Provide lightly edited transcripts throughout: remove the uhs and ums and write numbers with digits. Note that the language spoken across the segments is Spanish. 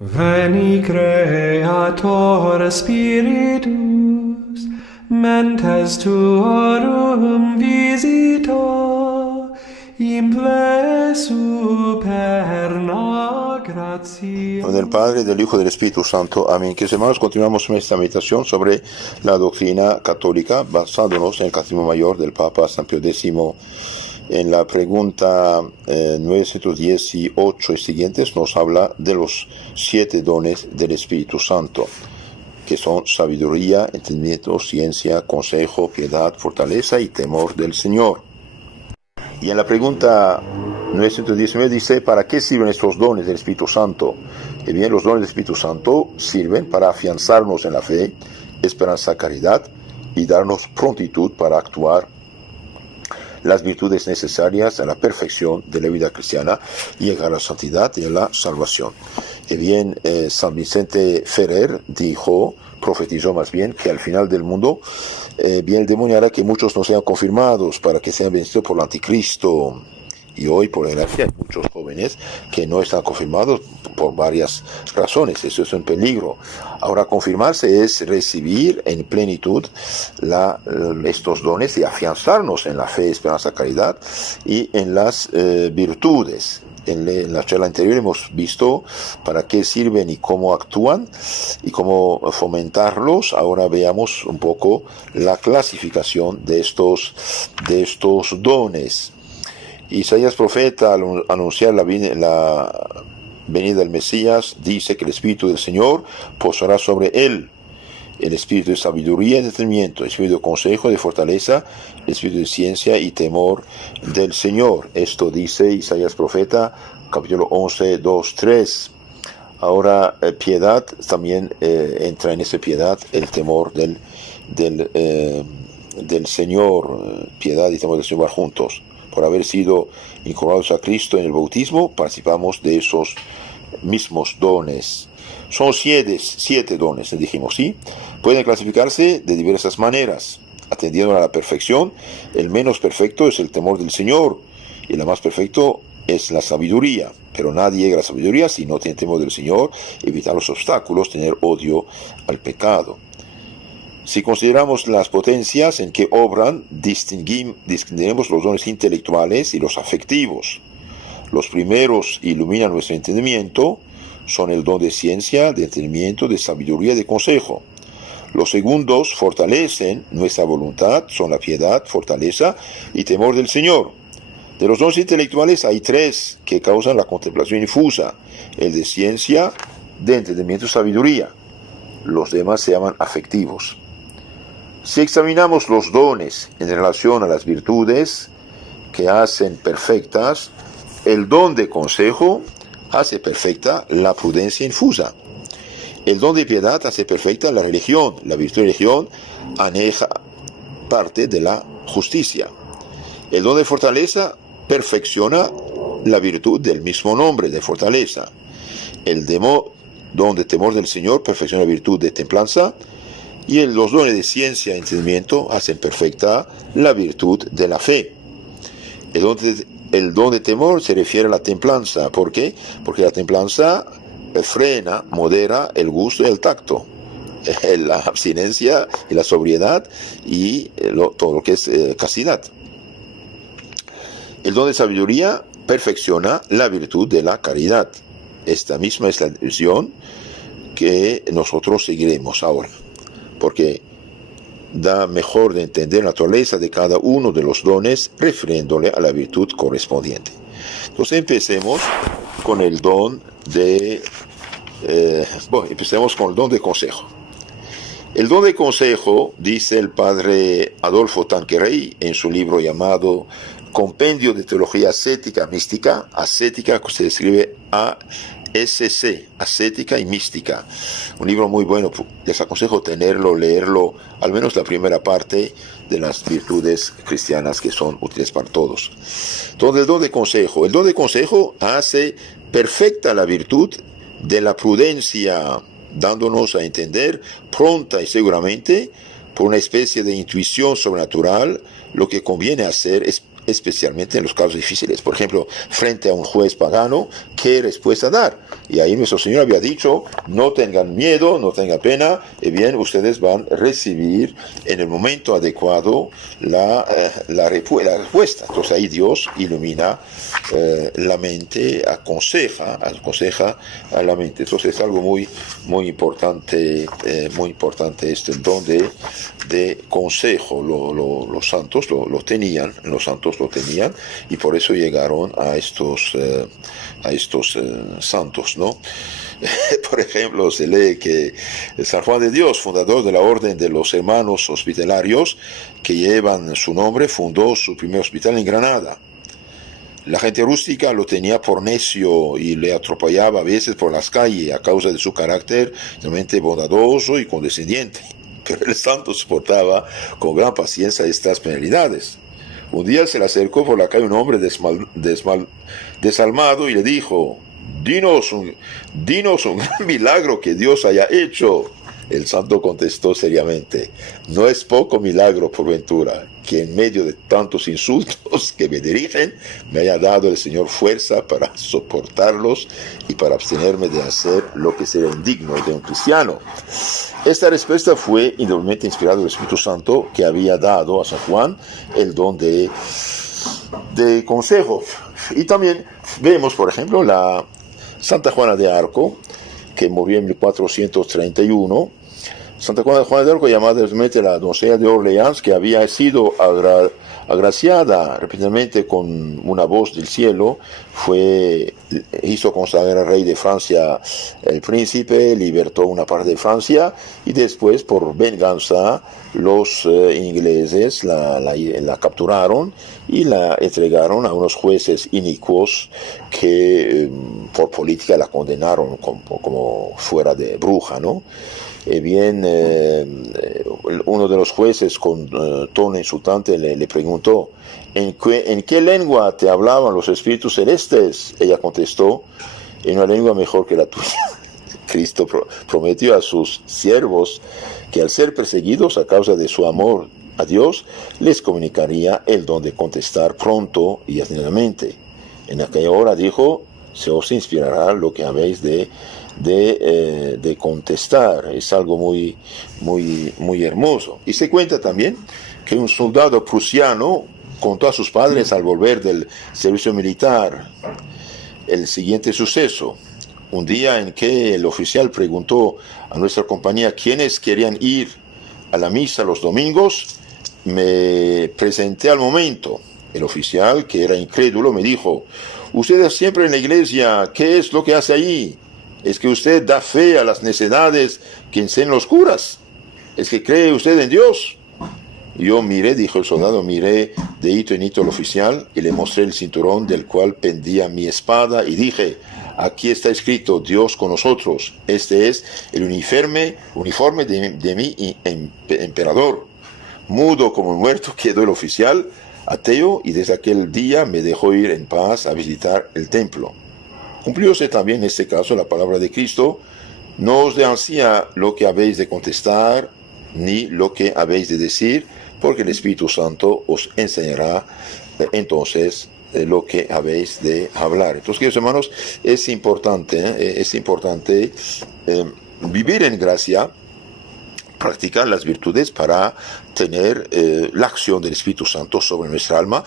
Veni Creator Spiritus, mentes tuorum visita, imple superna gratia. Del Padre, del Hijo y del Espíritu Santo. Amén. Que hermanos, continuamos nuestra meditación sobre la doctrina católica, basándonos en el Catecismo Mayor del Papa San Pío X. En la pregunta 918 y siguientes nos habla de los 7 dones del Espíritu Santo, que son sabiduría, entendimiento, ciencia, consejo, piedad, fortaleza y temor del Señor. Y en la pregunta 919 dice: ¿para qué sirven estos dones del Espíritu Santo? Y bien, los dones del Espíritu Santo sirven para afianzarnos en la fe, esperanza, caridad y darnos prontitud para actuar las virtudes necesarias a la perfección de la vida cristiana y llegar a la santidad y a la salvación. Y bien, San Vicente Ferrer profetizó más bien, que al final del mundo bien el demonio hará que muchos no sean confirmados para que sean vencidos por el anticristo. Y hoy, por desgracia, hay muchos jóvenes que no están confirmados por varias razones. Eso es un peligro. Ahora, confirmarse es recibir en plenitud estos dones y afianzarnos en la fe, esperanza, caridad y en las virtudes. En la charla anterior hemos visto para qué sirven y cómo actúan y cómo fomentarlos. Ahora veamos un poco la clasificación de estos dones. Isaías profeta, al anunciar la venida del Mesías, dice que el Espíritu del Señor posará sobre él, el Espíritu de sabiduría y de entendimiento, el Espíritu de consejo y de fortaleza, el Espíritu de ciencia y temor del Señor. Esto dice Isaías profeta, capítulo 11, 2, 3. Ahora, piedad, también entra en esa piedad el temor del Señor, piedad y temor del Señor juntos. Por haber sido incorporados a Cristo en el bautismo, participamos de esos mismos dones. Son 7 dones, dijimos, ¿sí? Pueden clasificarse de diversas maneras, atendiendo a la perfección. El menos perfecto es el temor del Señor, y el más perfecto es la sabiduría. Pero nadie llega a la sabiduría si no tiene temor del Señor, evitar los obstáculos, tener odio al pecado. Si consideramos las potencias en que obran, distinguiremos los dones intelectuales y los afectivos. Los primeros iluminan nuestro entendimiento, son el don de ciencia, de entendimiento, de sabiduría y de consejo. Los segundos fortalecen nuestra voluntad, son la piedad, fortaleza y temor del Señor. De los dones intelectuales hay 3 que causan la contemplación infusa: el de ciencia, de entendimiento y sabiduría. Los demás se llaman afectivos. Si examinamos los dones en relación a las virtudes que hacen perfectas, el don de consejo hace perfecta la prudencia infusa. El don de piedad hace perfecta la religión. La virtud de religión aneja parte de la justicia. El don de fortaleza perfecciona la virtud del mismo nombre, de fortaleza. El don de temor del Señor perfecciona la virtud de templanza. Y los dones de ciencia y entendimiento hacen perfecta la virtud de la fe. El don de temor se refiere a la templanza. ¿Por qué? Porque la templanza frena, modera el gusto y el tacto, la abstinencia y la sobriedad y todo lo que es castidad. El don de sabiduría perfecciona la virtud de la caridad. Esta misma es la visión que nosotros seguiremos ahora, porque da mejor de entender la naturaleza de cada uno de los dones, refiriéndole a la virtud correspondiente. Entonces empecemos con el don de consejo. El don de consejo, dice el padre Adolfo Tanqueray en su libro llamado Compendio de Teología Ascética Mística. Ascética se escribe ASC, ascética y mística. Un libro muy bueno, les aconsejo tenerlo, leerlo, al menos la primera parte de las virtudes cristianas que son útiles para todos. Entonces, el don de consejo hace perfecta la virtud de la prudencia, dándonos a entender pronta y seguramente, por una especie de intuición sobrenatural, lo que conviene hacer, especialmente en los casos difíciles. Por ejemplo, frente a un juez pagano, ¿qué respuesta dar? Y ahí nuestro Señor había dicho, no tengan miedo, no tengan pena, y bien, ustedes van a recibir en el momento adecuado la respuesta. Entonces ahí Dios ilumina la mente, aconseja a la mente. Entonces es algo muy importante este don de consejo. Los santos lo tenían, y por eso llegaron a estos santos, ¿no? Por ejemplo, se lee que San Juan de Dios, fundador de la Orden de los Hermanos Hospitalarios, que llevan su nombre, fundó su primer hospital en Granada. La gente rústica lo tenía por necio y le atropellaba a veces por las calles a causa de su carácter realmente bondadoso y condescendiente. Pero el santo soportaba con gran paciencia estas penalidades. Un día se le acercó por la calle un hombre desalmado y le dijo, dinos un gran milagro que Dios haya hecho. El santo contestó seriamente, no es poco milagro por ventura, que en medio de tantos insultos que me dirigen, me haya dado el Señor fuerza para soportarlos y para abstenerme de hacer lo que sería indigno de un cristiano. Esta respuesta fue indudablemente inspirada del Espíritu Santo, que había dado a San Juan el don de consejo. Y también vemos, por ejemplo, la Santa Juana de Arco, que murió en 1431. Santa Juana de Arco, llamada la doncella de Orleans, que había sido agraciada repetidamente con una voz del cielo, hizo consagrar al rey de Francia el príncipe, libertó una parte de Francia, y después, por venganza, los ingleses la capturaron y la entregaron a unos jueces inicuos que por política la condenaron como fuera de bruja, ¿no? Bien, uno de los jueces con tono insultante le preguntó, ¿en qué lengua te hablaban los espíritus celestes? Ella contestó, en una lengua mejor que la tuya. Cristo prometió a sus siervos que al ser perseguidos a causa de su amor a Dios, les comunicaría el don de contestar pronto y atinadamente. En aquella hora dijo, se os inspirará lo que habéis de contestar. Es algo muy hermoso. Y se cuenta también que un soldado prusiano contó a sus padres al volver del servicio militar el siguiente suceso. Un día en que el oficial preguntó a nuestra compañía quiénes querían ir a la misa los domingos, me presenté al momento. El oficial, que era incrédulo, me dijo, usted siempre en la iglesia, ¿qué es lo que hace allí? ¿Es que usted da fe a las necedades que enseñan los curas? ¿Es que cree usted en Dios? Yo miré, dijo el soldado, miré de hito en hito al oficial y le mostré el cinturón del cual pendía mi espada y dije, aquí está escrito Dios con nosotros. Este es el uniforme de mi emperador. Mudo como muerto quedó el oficial, ateo, y desde aquel día me dejó ir en paz a visitar el templo. Cumplióse también en este caso la palabra de Cristo, no os dé ansía lo que habéis de contestar, ni lo que habéis de decir, porque el Espíritu Santo os enseñará entonces lo que habéis de hablar. Entonces, queridos hermanos, es importante vivir en gracia, practicar las virtudes para tener la acción del Espíritu Santo sobre nuestra alma,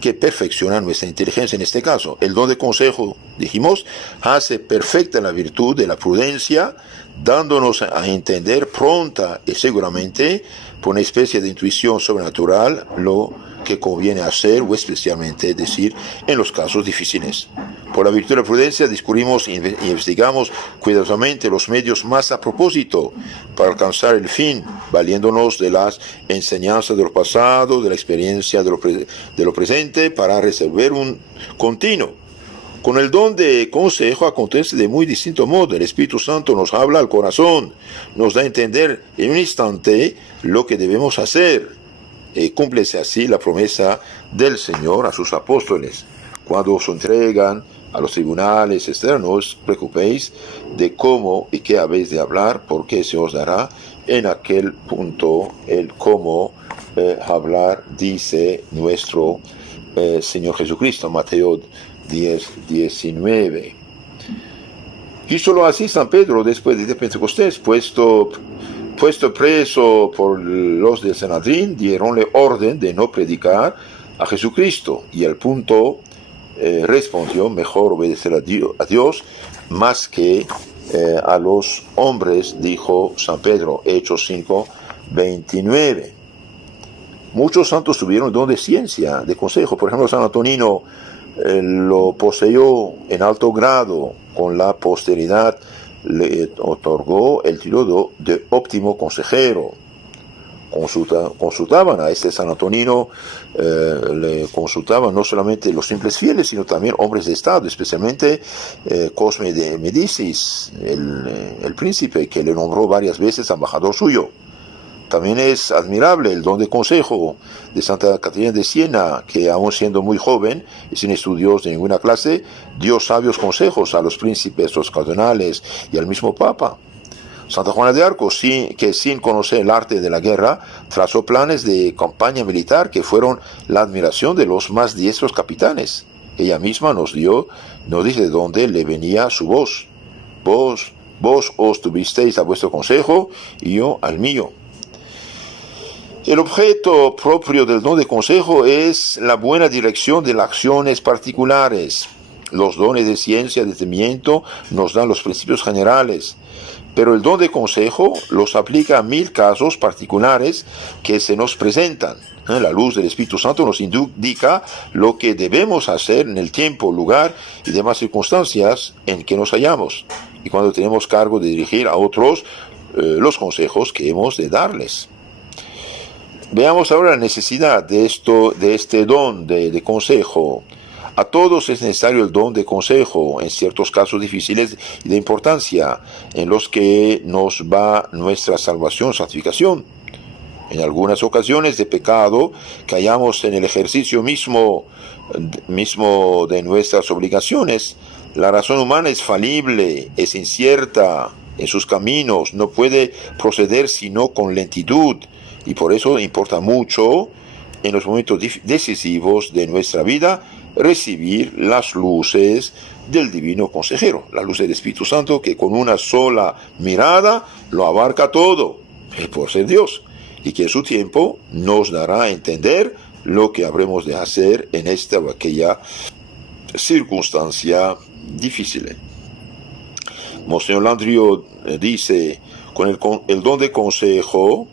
que perfecciona nuestra inteligencia en este caso. El don de consejo, dijimos, hace perfecta la virtud de la prudencia, dándonos a entender pronta y seguramente, por una especie de intuición sobrenatural, lo que conviene hacer o especialmente decir en los casos difíciles. Por la virtud de la prudencia descubrimos e investigamos cuidadosamente los medios más a propósito para alcanzar el fin, valiéndonos de las enseñanzas de lo pasado, de la experiencia de lo presente, para resolver un continuo. Con el don de consejo acontece de muy distinto modo. El Espíritu Santo nos habla al corazón, nos da a entender en un instante lo que debemos hacer. Cúmplese así la promesa del Señor a sus apóstoles. Cuando os entregan a los tribunales, no os preocupéis de cómo y qué habéis de hablar, porque se os dará en aquel punto el cómo hablar, dice nuestro Señor Jesucristo, Mateo 10:19. Y solo así San Pedro, después de Pentecostés, puesto preso por los de Sanedrín, dieronle orden de no predicar a Jesucristo. Y al punto respondió: mejor obedecer a Dios más que a los hombres, dijo San Pedro. Hechos 5:29. Muchos santos tuvieron don de ciencia, de consejo. Por ejemplo, San Antonino lo poseyó en alto grado. Con la posteridad le otorgó el título de óptimo consejero. Consultaban a este San Antonino, le consultaban no solamente los simples fieles, sino también hombres de Estado, especialmente Cosme de Medicis, el príncipe, que le nombró varias veces embajador suyo. También es admirable el don de consejo de Santa Catarina de Siena, que aún siendo muy joven y sin estudios de ninguna clase, dio sabios consejos a los príncipes, los cardenales y al mismo Papa. Santa Juana de Arco, que sin conocer el arte de la guerra, trazó planes de campaña militar que fueron la admiración de los más diestros capitanes. Ella misma nos dice de dónde le venía su voz. Vos os tuvisteis a vuestro consejo y yo al mío. El objeto propio del don de consejo es la buena dirección de las acciones particulares. Los dones de ciencia y de entendimiento nos dan los principios generales, pero el don de consejo los aplica a 1000 casos particulares que se nos presentan. La luz del Espíritu Santo nos indica lo que debemos hacer en el tiempo, lugar y demás circunstancias en que nos hallamos, y cuando tenemos cargo de dirigir a otros los consejos que hemos de darles. Veamos ahora la necesidad de este don de consejo. A todos es necesario el don de consejo en ciertos casos difíciles y de importancia, en los que nos va nuestra salvación, santificación. En algunas ocasiones de pecado que hallamos en el ejercicio mismo de nuestras obligaciones, la razón humana es falible, es incierta en sus caminos, no puede proceder sino con lentitud. Y por eso importa mucho, en los momentos decisivos de nuestra vida, recibir las luces del divino consejero, la luz del Espíritu Santo, que con una sola mirada lo abarca todo, por ser Dios, y que en su tiempo nos dará a entender lo que habremos de hacer en esta o aquella circunstancia difícil. Monseñor Landrio dice: con el don de consejo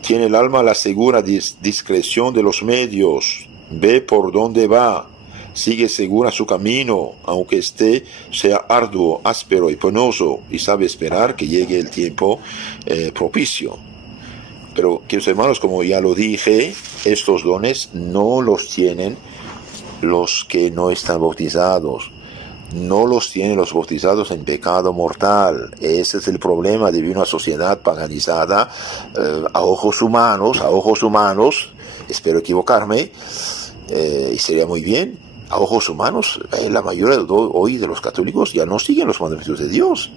tiene el alma la segura discreción de los medios, ve por dónde va, sigue segura su camino, aunque sea arduo, áspero y penoso, y sabe esperar que llegue el tiempo propicio. Pero, queridos hermanos, como ya lo dije, estos dones no los tienen los que no están bautizados. No los tienen los bautizados en pecado mortal. Ese es el problema de una sociedad paganizada a ojos humanos, espero equivocarme, y sería muy bien. A ojos humanos, la mayoría hoy de los católicos ya no siguen los mandamientos de Dios.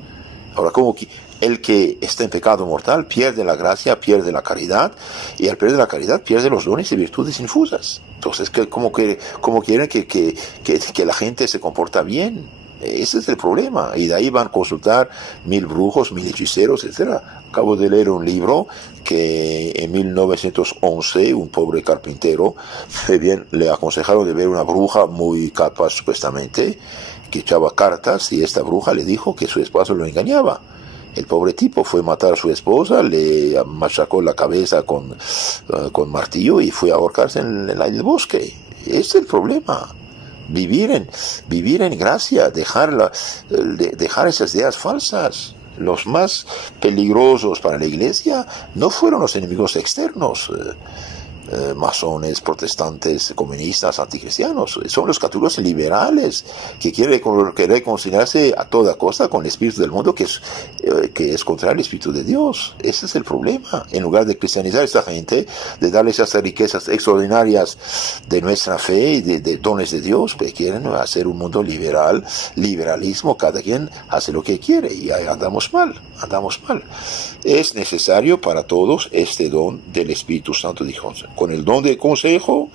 Ahora, como que el que está en pecado mortal pierde la gracia, pierde la caridad, y al perder la caridad pierde los dones y virtudes infusas. Entonces, ¿cómo quieren que la gente se comporta bien? Ese es el problema. Y de ahí van a consultar 1000 brujos, 1000 hechiceros, etc. Acabo de leer un libro que en 1911 un pobre carpintero, le aconsejaron de ver una bruja muy capaz supuestamente, que echaba cartas, y esta bruja le dijo que su esposo lo engañaba. El pobre tipo fue a matar a su esposa, le machacó la cabeza con martillo y fue a ahorcarse en el bosque. Ese es el problema. Vivir en gracia, dejar esas ideas falsas. Los más peligrosos para la Iglesia no fueron los enemigos externos, masones, protestantes, comunistas, anticristianos. Son los católicos liberales que quieren reconciliarse a toda costa con el espíritu del mundo, que es contra el espíritu de Dios. Ese es el problema. En lugar de cristianizar a esta gente, de darles esas riquezas extraordinarias de nuestra fe y de dones de Dios, pues quieren hacer un mundo liberalismo, cada quien hace lo que quiere, y ahí andamos mal. Es necesario para todos este don del Espíritu Santo, dijo. Con el don de consejo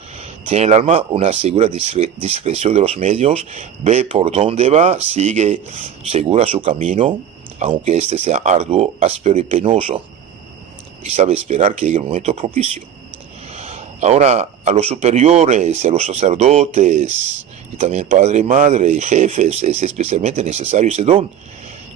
Tiene el alma una segura discreción de los medios, ve por dónde va, sigue segura su camino, aunque este sea arduo, áspero y penoso, y sabe esperar que llegue el momento propicio. Ahora, a los superiores, a los sacerdotes, y también padre y madre y jefes, es especialmente necesario ese don,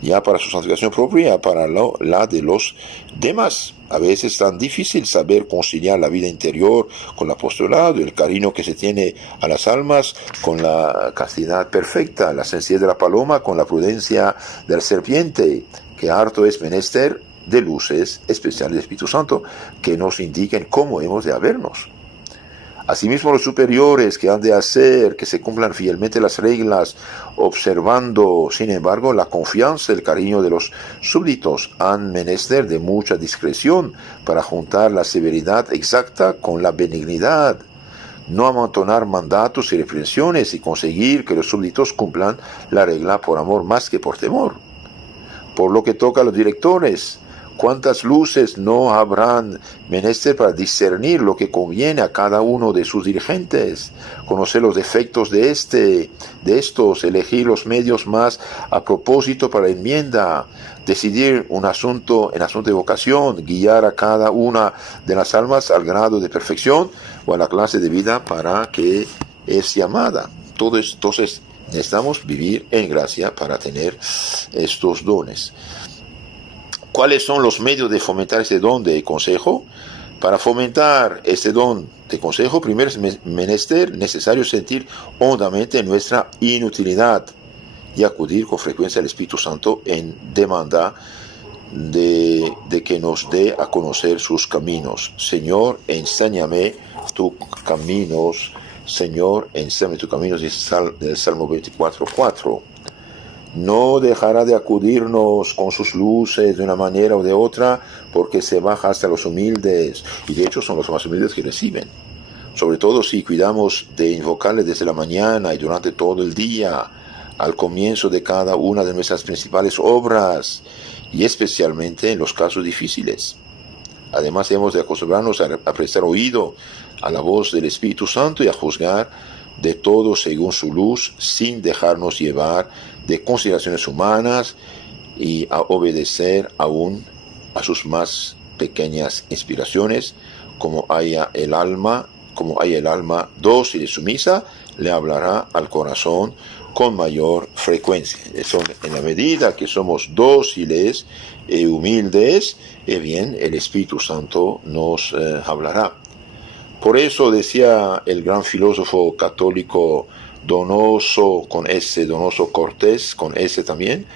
ya para su santificación propia, para la de los demás. A veces es tan difícil saber conciliar la vida interior con el apostolado, el cariño que se tiene a las almas con la castidad perfecta, la sencillez de la paloma con la prudencia de la serpiente, que harto es menester de luces especiales del Espíritu Santo que nos indiquen cómo hemos de habernos. Asimismo, los superiores que han de hacer que se cumplan fielmente las reglas, observando, sin embargo, la confianza y el cariño de los súbditos, han menester de mucha discreción para juntar la severidad exacta con la benignidad, no amontonar mandatos y reprensiones y conseguir que los súbditos cumplan la regla por amor más que por temor. Por lo que toca a los directores, ¿cuántas luces no habrán menester para discernir lo que conviene a cada uno de sus dirigentes? Conocer los defectos de estos, elegir los medios más a propósito para la enmienda, decidir en asunto de vocación, guiar a cada una de las almas al grado de perfección o a la clase de vida para que es llamada. Entonces necesitamos vivir en gracia para tener estos dones. ¿Cuáles son los medios de fomentar ese don de consejo? Para fomentar este don de consejo, primero es menester necesario sentir hondamente nuestra inutilidad y acudir con frecuencia al Espíritu Santo en demanda de que nos dé a conocer sus caminos. Señor, enséñame tus caminos. Señor, enséñame tus caminos, dice el Salmo 24:4. No dejará de acudirnos con sus luces de una manera o de otra, porque se baja hasta los humildes, y de hecho son los más humildes que reciben. Sobre todo si cuidamos de invocarle desde la mañana y durante todo el día, al comienzo de cada una de nuestras principales obras, y especialmente en los casos difíciles. Además hemos de acostumbrarnos a prestar oído a la voz del Espíritu Santo y a juzgar de todo según su luz, sin dejarnos llevar de consideraciones humanas y a obedecer aún a sus más pequeñas inspiraciones, como haya el alma dócil y sumisa, le hablará al corazón con mayor frecuencia. Eso, en la medida que somos dóciles y humildes, bien, el Espíritu Santo nos hablará. Por eso decía el gran filósofo católico Donoso, con S, Donoso Cortés, con S también.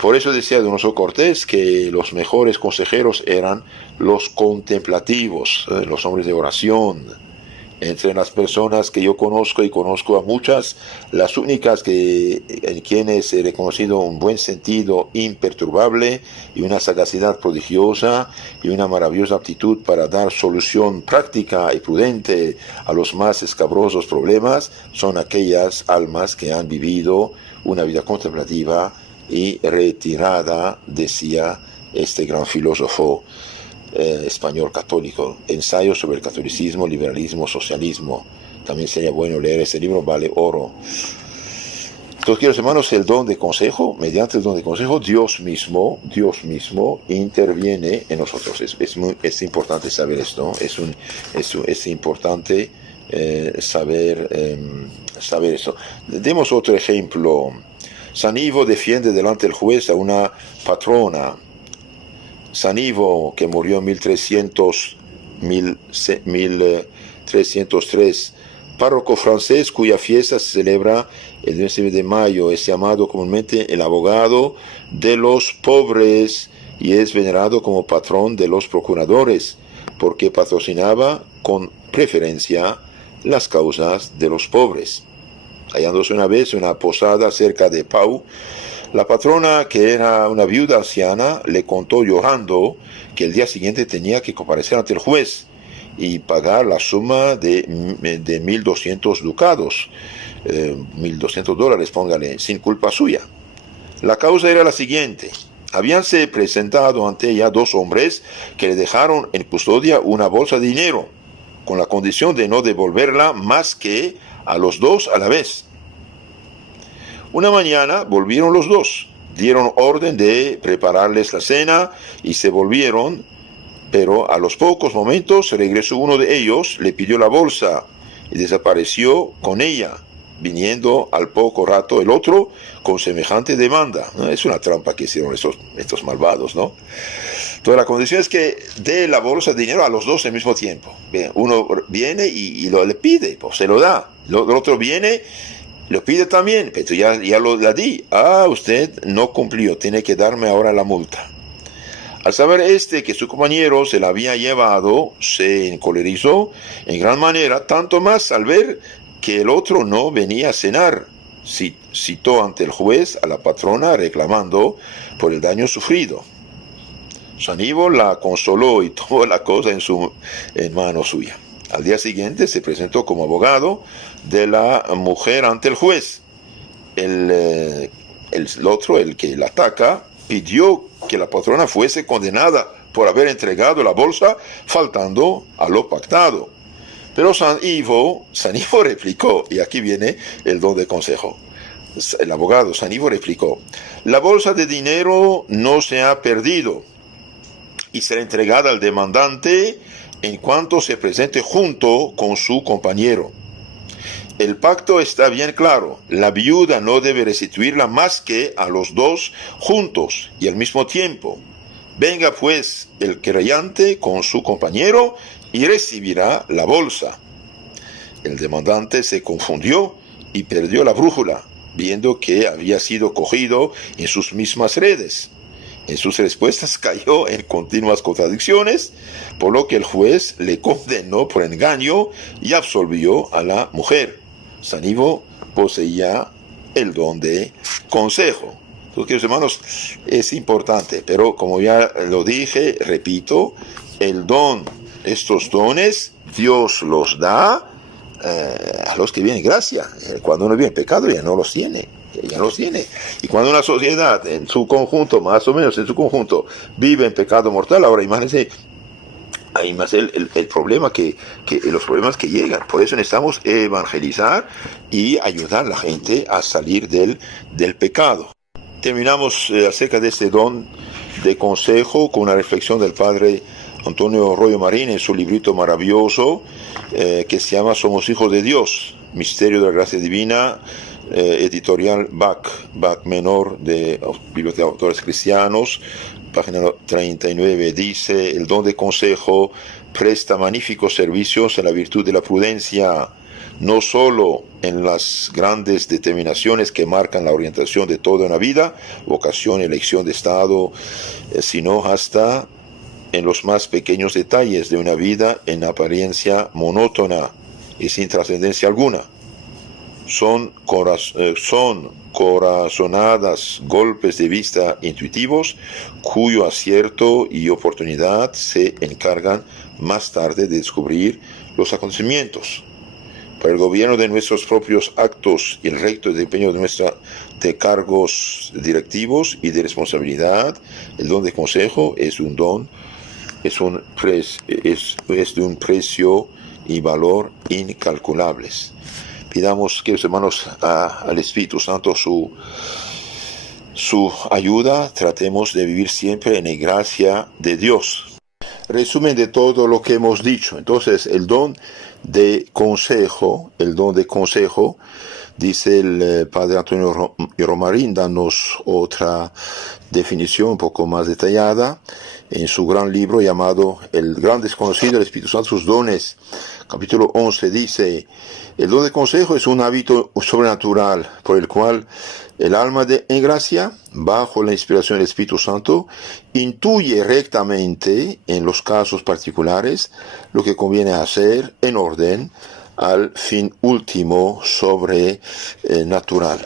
Por eso decía Donoso Cortés que los mejores consejeros eran los contemplativos, los hombres de oración. Entre las personas que yo conozco, y conozco a muchas, las únicas en quienes he reconocido un buen sentido imperturbable y una sagacidad prodigiosa y una maravillosa aptitud para dar solución práctica y prudente a los más escabrosos problemas, son aquellas almas que han vivido una vida contemplativa y retirada, decía este gran filósofo español católico. Ensayos sobre el catolicismo, liberalismo, socialismo. También sería bueno leer este libro, vale oro. Entonces, queridos hermanos, el don de consejo, mediante el don de consejo, Dios mismo interviene en nosotros. Es importante saber esto, es importante saber esto. Demos otro ejemplo. San Ivo defiende delante del juez a una patrona. San Ivo, que murió en 1303, párroco francés cuya fiesta se celebra el 19 de mayo, es llamado comúnmente el abogado de los pobres y es venerado como patrón de los procuradores, porque patrocinaba con preferencia las causas de los pobres. Hallándose una vez en una posada cerca de Pau, la patrona, que era una viuda anciana, le contó llorando que el día siguiente tenía que comparecer ante el juez y pagar la suma de 1.200 ducados, $1.200, póngale, sin culpa suya. La causa era la siguiente. Habíanse presentado ante ella dos hombres que le dejaron en custodia una bolsa de dinero, con la condición de no devolverla más que a los dos a la vez. Una mañana volvieron los dos, dieron orden de prepararles la cena y se volvieron, pero a los pocos momentos regresó uno de ellos, le pidió la bolsa y desapareció con ella, viniendo al poco rato el otro con semejante demanda. Es una trampa que hicieron estos malvados, ¿no? Entonces la condición es que dé la bolsa de dinero a los dos al mismo tiempo. Bien, uno viene y le pide, pues se lo da. El otro viene, lo pide también, pero ya la di. Usted no cumplió, tiene que darme ahora la multa. Al saber que su compañero se la había llevado, se encolerizó en gran manera, tanto más al ver que el otro no venía a cenar. Citó ante el juez a la patrona reclamando por el daño sufrido. San Ivo la consoló y tomó la cosa en mano suya. Al día siguiente se presentó como abogado de la mujer ante el juez. El otro, el que la ataca, pidió que la patrona fuese condenada por haber entregado la bolsa faltando a lo pactado. Pero San Ivo replicó, y aquí viene el don de consejo. El abogado San Ivo replicó: la bolsa de dinero no se ha perdido y será entregada al demandante en cuanto se presente junto con su compañero. El pacto está bien claro: la viuda no debe restituirla más que a los dos juntos y al mismo tiempo. Venga pues el querellante con su compañero y recibirá la bolsa. El demandante se confundió y perdió la brújula, viendo que había sido cogido en sus mismas redes. En sus respuestas cayó en continuas contradicciones, por lo que el juez le condenó por engaño y absolvió a la mujer. San Ivo poseía el don de consejo. Entonces, queridos hermanos, es importante, pero como ya lo dije, repito, estos dones, Dios los da a los que vienen gracia. Cuando uno vive en pecado ya no los tiene. Y cuando una sociedad en su conjunto, más o menos en su conjunto, vive en pecado mortal, ahora imagínense, hay más el problema los problemas que llegan. Por eso necesitamos evangelizar y ayudar a la gente a salir del pecado. Terminamos acerca de este don de consejo con una reflexión del padre Antonio Royo Marín en su librito maravilloso que se llama Somos hijos de Dios, Misterio de la Gracia Divina, editorial Bach Menor, de Biblioteca de Autores Cristianos, página 39, dice: el don de consejo presta magníficos servicios en la virtud de la prudencia, no solo en las grandes determinaciones que marcan la orientación de toda una vida, vocación, elección de estado, sino hasta en los más pequeños detalles de una vida en apariencia monótona y sin trascendencia alguna. Son corazonadas golpes de vista intuitivos cuyo acierto y oportunidad se encargan más tarde de descubrir los acontecimientos. Para el gobierno de nuestros propios actos y el recto desempeño de cargos directivos y de responsabilidad, el don de consejo es de un precio y valor incalculables. Pidamos, queridos hermanos, al Espíritu Santo su ayuda. Tratemos de vivir siempre en la gracia de Dios. Resumen de todo lo que hemos dicho. Entonces, el don de consejo, dice el padre Antonio Romarín, danos otra definición un poco más detallada en su gran libro llamado El Gran Desconocido del Espíritu Santo, sus dones. Capítulo 11 dice: el don de consejo es un hábito sobrenatural por el cual el alma en gracia, bajo la inspiración del Espíritu Santo, intuye rectamente en los casos particulares lo que conviene hacer en orden al fin último sobrenatural.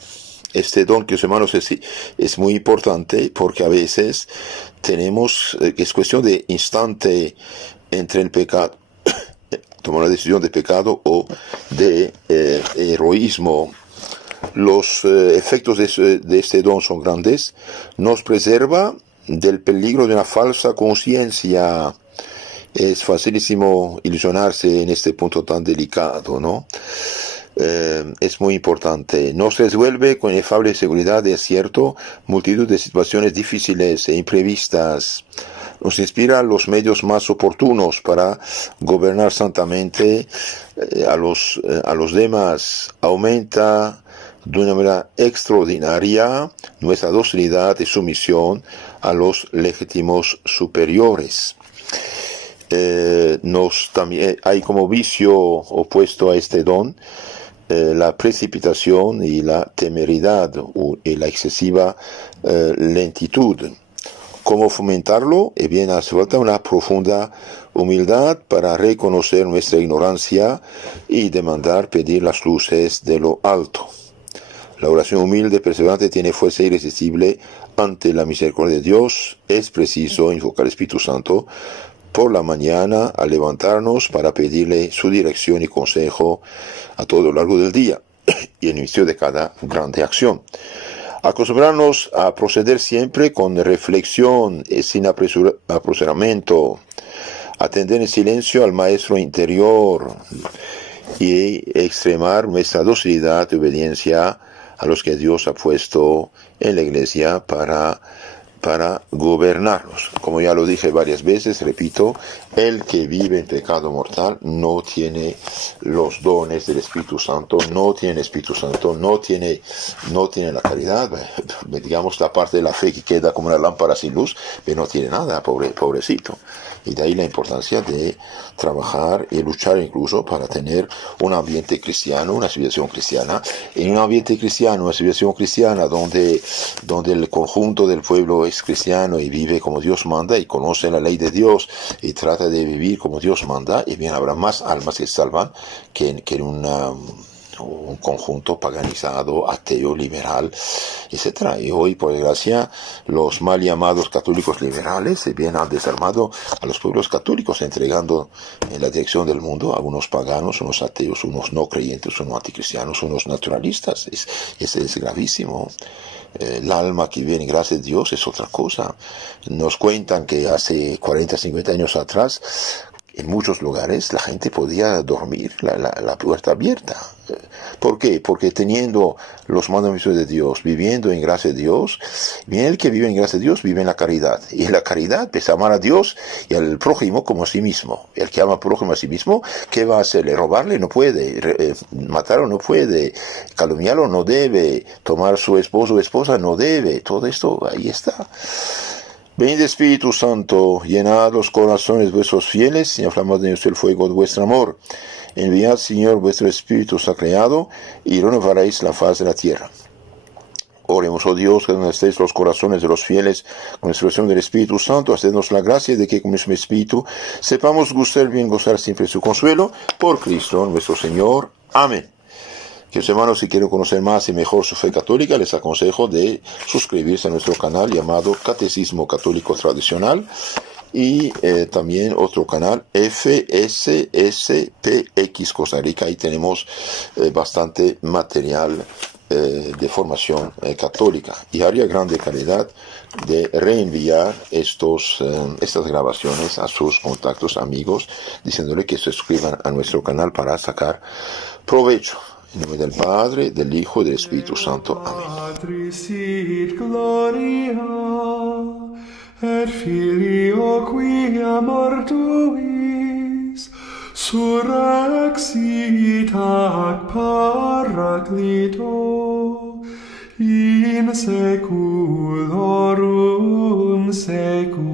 Este don, que hermanos, es muy importante porque a veces tenemos, es cuestión de instante entre el pecado, tomar una decisión de pecado o de heroísmo. Los efectos de este don son grandes. Nos preserva del peligro de una falsa conciencia Es facilísimo ilusionarse en este punto tan delicado, ¿no? Es muy importante. Nos resuelve con inefable seguridad, es cierto, multitud de situaciones difíciles e imprevistas. Nos inspira los medios más oportunos para gobernar santamente a los demás. Aumenta de una manera extraordinaria nuestra docilidad y sumisión a los legítimos superiores. También hay como vicio opuesto a este don la precipitación y la temeridad y la excesiva lentitud. ¿Cómo fomentarlo? Bien, hace falta una profunda humildad para reconocer nuestra ignorancia y pedir las luces de lo alto. La oración humilde y perseverante tiene fuerza irresistible ante la misericordia de Dios. Es preciso invocar al Espíritu Santo por la mañana al levantarnos para pedirle su dirección y consejo a todo lo largo del día y en inicio de cada grande acción. Acostumbrarnos a proceder siempre con reflexión y sin apresuramiento, atender en silencio al Maestro interior y extremar nuestra docilidad y obediencia a los que Dios ha puesto en la Iglesia para gobernarnos. Como ya lo dije varias veces, repito, el que vive en pecado mortal no tiene los dones del Espíritu Santo, no tiene el Espíritu Santo, no tiene la caridad, digamos la parte de la fe que queda como una lámpara sin luz, pero no tiene nada, pobrecito. Y de ahí la importancia de trabajar y luchar incluso para tener un ambiente cristiano, una civilización cristiana. En un ambiente cristiano, una civilización cristiana donde el conjunto del pueblo es cristiano y vive como Dios manda y conoce la ley de Dios y trata de vivir como Dios manda, y bien habrá más almas que salvan que en un conjunto paganizado, ateo, liberal, etc. Y hoy, por desgracia, los mal llamados católicos liberales bien han desarmado a los pueblos católicos, entregando en la dirección del mundo a unos paganos, unos ateos, unos no creyentes, unos anticristianos, unos naturalistas. Es gravísimo. El alma que viene gracias a Dios es otra cosa. Nos cuentan que hace 40, 50 años atrás, en muchos lugares la gente podía dormir la puerta abierta. ¿Por qué? Porque teniendo los mandamientos de Dios, viviendo en gracia de Dios, bien el que vive en gracia de Dios vive en la caridad. Y en la caridad es amar a Dios y al prójimo como a sí mismo. El que ama al prójimo a sí mismo, ¿qué va a hacerle? Robarle no puede, matarlo no puede, calumniarlo no debe, tomar su esposo o esposa no debe. Todo esto ahí está. Venid Espíritu Santo, llenad los corazones de vuestros fieles y inflamad en el fuego de vuestro amor. Enviad, Señor, vuestro Espíritu sacreado y renovaréis la faz de la tierra. Oremos, oh Dios, que donde estéis los corazones de los fieles, con la inspiración del Espíritu Santo, hacednos la gracia de que con el mismo Espíritu sepamos gustar bien, gozar siempre su consuelo, por Cristo nuestro Señor. Amén. Queridos hermanos, si quieren conocer más y mejor su fe católica, les aconsejo de suscribirse a nuestro canal llamado Catecismo Católico Tradicional y también otro canal FSSPX Costa Rica. Ahí tenemos bastante material de formación católica, y haría grande calidad de reenviar estas grabaciones a sus contactos, amigos, diciéndole que se suscriban a nuestro canal para sacar provecho. En nombre del Padre, del Hijo y del Espíritu Santo. Amén. Patris sit gloria, et Filio quia mortuis, surrexit ac Paraclito, in saeculorum saeculorum.